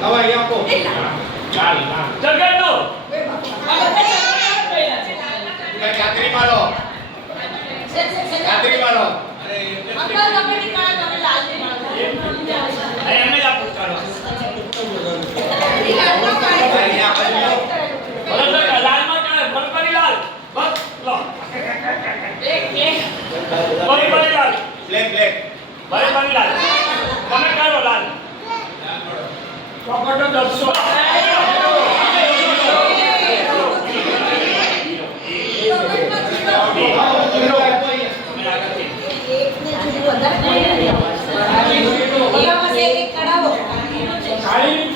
હવે અહીંયા આપો ચાલ ના જગત નો કાતરી મારો કાતરી મારો અંકલ તમે નીકળો તમે લાલ ની મારો એને જ આપો ચાલો અહીંયા આપો ભલે લાલ માં કાય ભલપરી લાલ બસ લો ભલપરી લાલ બ્લેક બ્લેક ભલપરી લાલ તમે કાઢો લાલ પકડો દસો એક ને જુદું વધારે નહીં એક કડાવો ખાલી